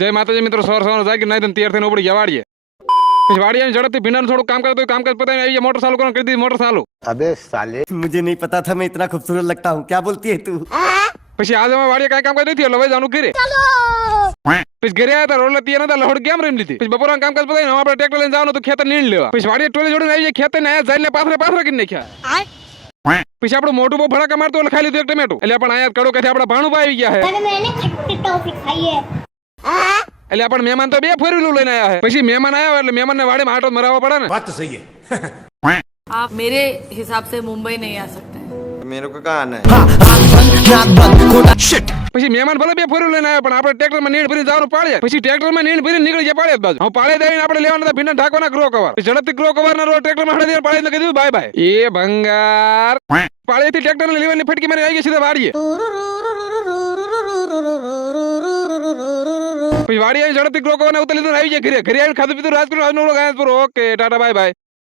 જય માતાજી મિત્રો, સવાર જાગી નાઈ તૈયાર થઈને ઉપડી ગયા વાડીએ. પછી વાડીએ ઝડપથી ભીંડાનું થોડું કામ કરતો કામકાજ પતાવીને આવી મોટર ચાલુ કરવાનું કરી દીધી. મોટર ચાલુ. अबे साले मुझे नहीं पता था मैं इतना खूबसूरत लगता हूँ। क्या बोलती है तू? પછી આજે અમે વાડીએ કાંઈ કામકાજ નથી એટલે હવે જાનું ઘરે. પછી ઘરે આવ્યા હતા રોટલા તૈયાર હતા લહોડ કેમ રમી લીધી. પછી બપોરના કામકાજ પતાવીને આપણે ટ્રેક્ટર લઈને જવાનું તો ખેતર નીણ લેવા. પછી વાડીએ ટોલે જોડીને આવી જાય ખેતર ને આયા જઈને પાથરે કરી નાખ્યા. પછી આપણું મોટું બહુ ફડાકા મારતો એટલે ખાઈ લીધું એક ટમેટું. એટલે આપણે અહીંયા કડો કાથી આપણા ભાણું આવી ગયા છે. मैंने खट्टी टॉफी खाई है। એટલે આપણે મહેમાન તો બે ફોરવ્હીલર લઈને આવ્યા છે. પછી મહેમાન આવ્યા એટલે મહેમાનને વાડીમાં આટો મરાવવા પડે ને. बात तो सही है। आप मेरे हिसाब से मुंबई नहीं आ सकते हैं। मेरे को कहाँ आना है? પછી મહેમાન ભલે બે ફોરવ્હીલર લઈને આવ્યા પણ આપણે ટ્રેક્ટરમાં નીણ ભરીને જવાનું પાડ્યા. પછી ટ્રેક્ટરમાં નીણ ભરીને નીકળી ગયા પાડ્યા બાજુ. હું પાડે દઈને આપણે લેવાના હતા ભીંડા ઢાંકવાના ગ્રો કવર. ઝડપથી ગ્રો કવર ના રોડ ટ્રેક્ટરમાં હડા દઈને પાડે કીધું બાય બાય. એ ભંગાર પાડેથી ટ્રેક્ટરને લેવાની ફટકી મારી આવી ગઈ સીધા વાડીએ. પછી વાડી આવી ઝડપથી ગ્રો કવરને ઉતારી લીધું આવી જાય ઘરે. ઘરે આવીને ખાધું પીધું રાજ કર્યું. Okay tata bye bye.